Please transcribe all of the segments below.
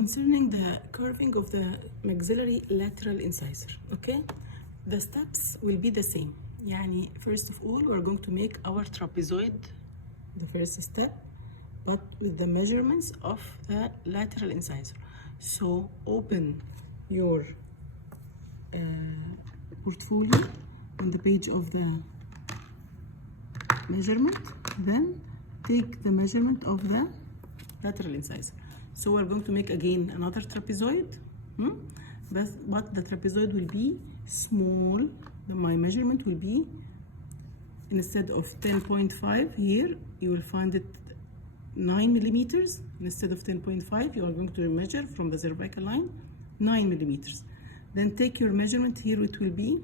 concerning the curving of the maxillary lateral incisor. Okay, the steps will be the same. يعني first of all we're going to make our trapezoid, the first step, but with the measurements of the lateral incisor. So open your portfolio on the page of the measurement, then take the measurement of the lateral incisor. So we're going to make again another trapezoid, but the trapezoid will be small. My measurement will be, instead of 10.5 here, you will find it 9 millimeters. Instead of 10.5, you are going to measure from the cervical line 9 millimeters. Then take your measurement here, it will be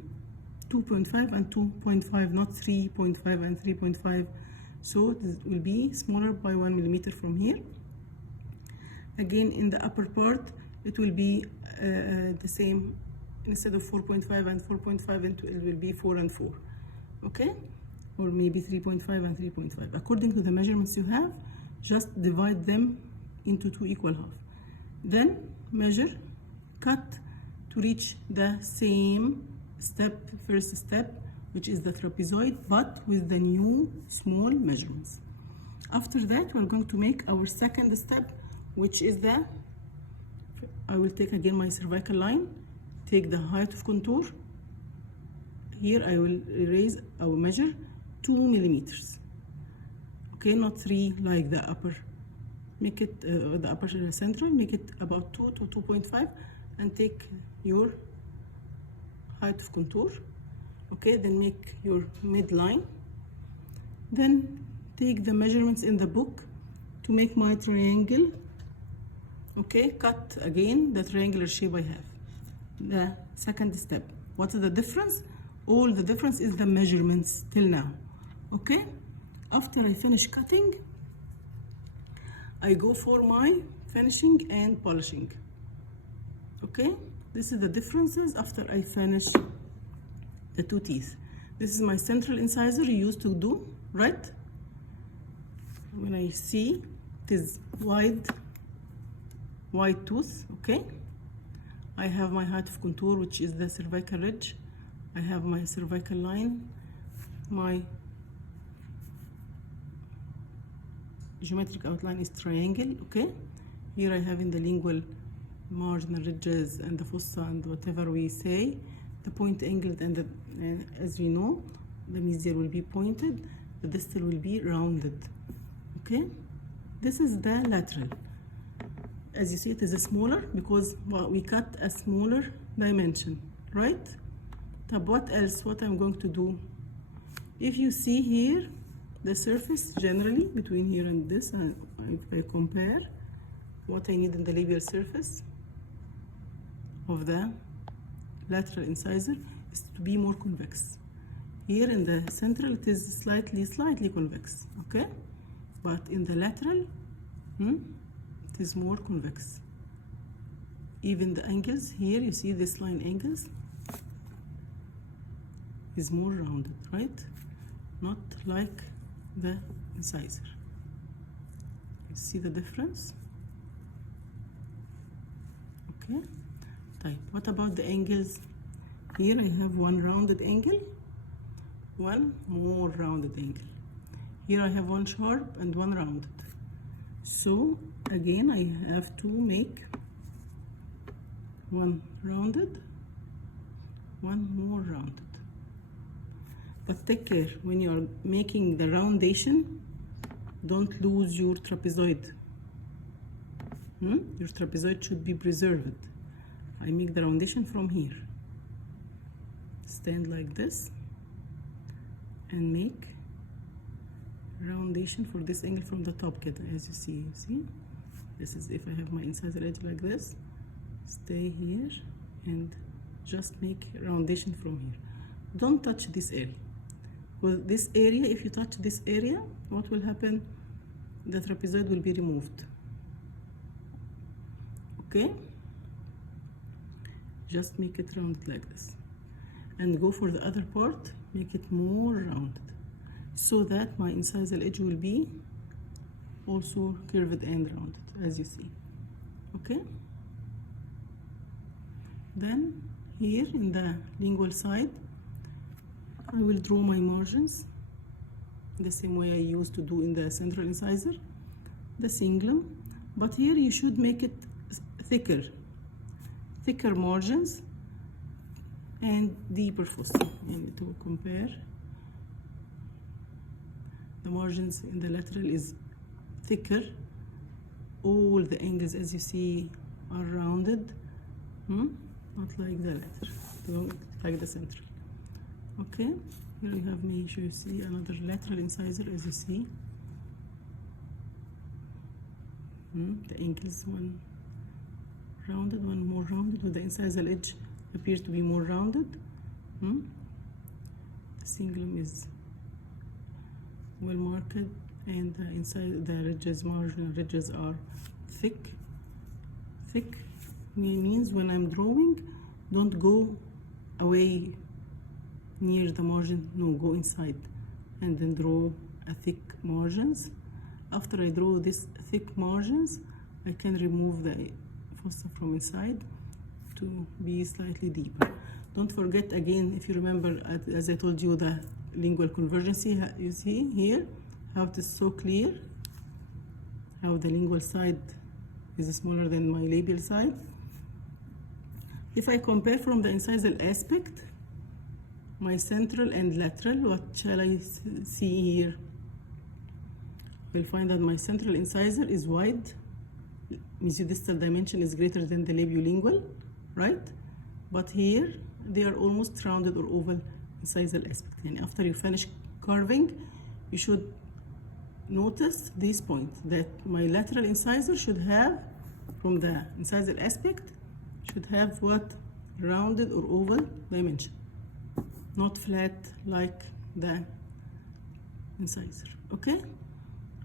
2.5 and 2.5, not 3.5 and 3.5. So it will be smaller by 1 millimeter from here. Again, in the upper part, it will be the same. Instead of 4.5 and 4.5, it will be 4 and 4. Okay? Or maybe 3.5 and 3.5. According to the measurements you have, just divide them into 2 equal halves. Then measure, cut to reach the same step, first step, which is the trapezoid, but with the new small measurements. After that, we're going to make our second step, which is I will take again my cervical line, take the height of contour. Here I will raise, I will measure 2 millimeters. Okay, not 3 like the upper. Make it, the upper central, make it about 2 to 2.5 and take your height of contour. Okay, then make your midline. Then take the measurements in the book to make my triangle. Okay, cut again the triangular shape I have. The second step. What is the difference? All the difference is the measurements till now. Okay, after I finish cutting, I go for my finishing and polishing. Okay, this is the differences after I finish the 2 teeth. This is my central incisor you used to do, right? When I see it is wide tooth, okay? I have my height of contour, which is the cervical ridge. I have my cervical line, my geometric outline is triangle, okay? Here I have in the lingual marginal ridges and the fossa and whatever we say, the point angled and as we know, the mesial will be pointed, the distal will be rounded, okay? This is the lateral. As you see, it is smaller because we cut a smaller dimension, right? But what else? What I'm going to do? If you see here, the surface generally between here and this, if I compare what I need in the labial surface of the lateral incisor is to be more convex. Here in the central, it is slightly convex, okay? But in the lateral, it is more convex. Even the angles here, you see this line angles is more rounded, right? Not like the incisor. You see the difference? Okay. Type. What about the angles? Here I have one rounded angle, one more rounded angle. Here I have one sharp and one rounded. So again, I have to make one rounded, one more rounded. But take care, when you are making the roundation, don't lose your trapezoid. Your trapezoid should be preserved. I make the roundation from here. Stand like this and make roundation for this angle from the top, as you see, this is if I have my incisor edge like this, stay here and just make roundation from here. Don't touch this area. With this area, if you touch this area, what will happen? The trapezoid will be removed. Okay? Just make it rounded like this. And go for the other part, make it more rounded, so that my incisal edge will be also curved and rounded, as you see. Okay, then here in the lingual side I will draw my margins the same way I used to do in the central incisor, the cingulum, but here you should make it thicker margins and deeper fossa. And to compare, the margins in the lateral is thicker, all the angles as you see are rounded, not like the lateral, like the central. Okay, here you have me, you see another lateral incisor as you see. The angles, one rounded, one more rounded, with the incisal edge appears to be more rounded. The cingulum is well marked, and the ridges, marginal ridges are thick. Thick means when I'm drawing, don't go away near the margin, no, go inside and then draw a thick margins. After I draw this thick margins, I can remove the fossa from inside to be slightly deeper. Don't forget again, if you remember, as I told you, the lingual convergence, you see here how it is so clear, how the lingual side is smaller than my labial side. If I compare from the incisal aspect, my central and lateral, what shall I see here? We'll find that my central incisor is wide, mesiodistal dimension is greater than the labiolingual, right? But here they are almost rounded or oval incisal aspect. And after you finish carving, you should notice this point, that my lateral incisor should have, from the incisal aspect, should have what? Rounded or oval dimension, not flat like the incisor. Okay,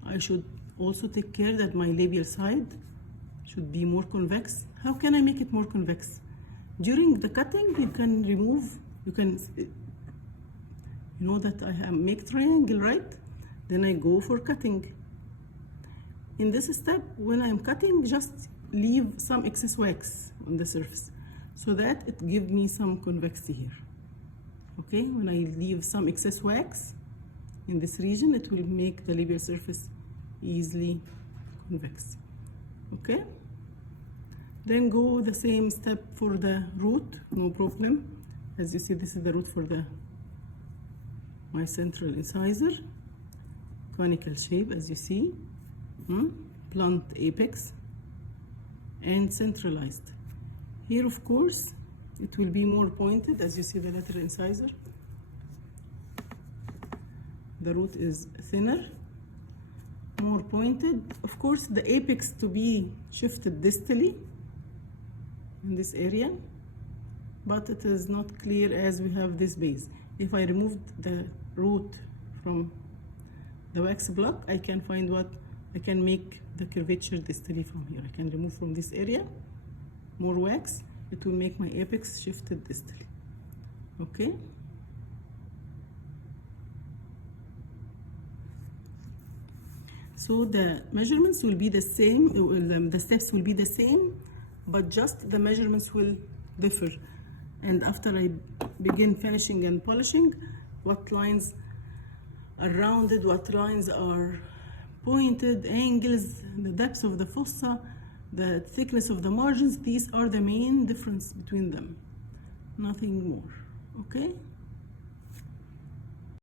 I should also take care that my labial side should be more convex. How can I make it more convex? During the cutting, you can remove, you know that I have make triangle, right? Then I go for cutting. In this step, when I'm cutting, just leave some excess wax on the surface so that it gives me some convexity here. Okay, when I leave some excess wax in this region, it will make the labial surface easily convex. Okay, then go the same step for the root, no problem. As you see, this is the root for my central incisor, conical shape as you see, blunt apex and centralized. Here of course it will be more pointed, as you see the lateral incisor. The root is thinner, more pointed. Of course the apex to be shifted distally in this area, but it is not clear as we have this base. If I removed the root from the wax block, I can find what I can make the curvature distally from here. I can remove from this area more wax, it will make my apex shifted distally. Okay, so the measurements will be the same, the steps will be the same, but just the measurements will differ. And after I begin finishing and polishing, what lines are rounded, what lines are pointed, angles, the depth of the fossa, the thickness of the margins, these are the main difference between them, nothing more. Okay.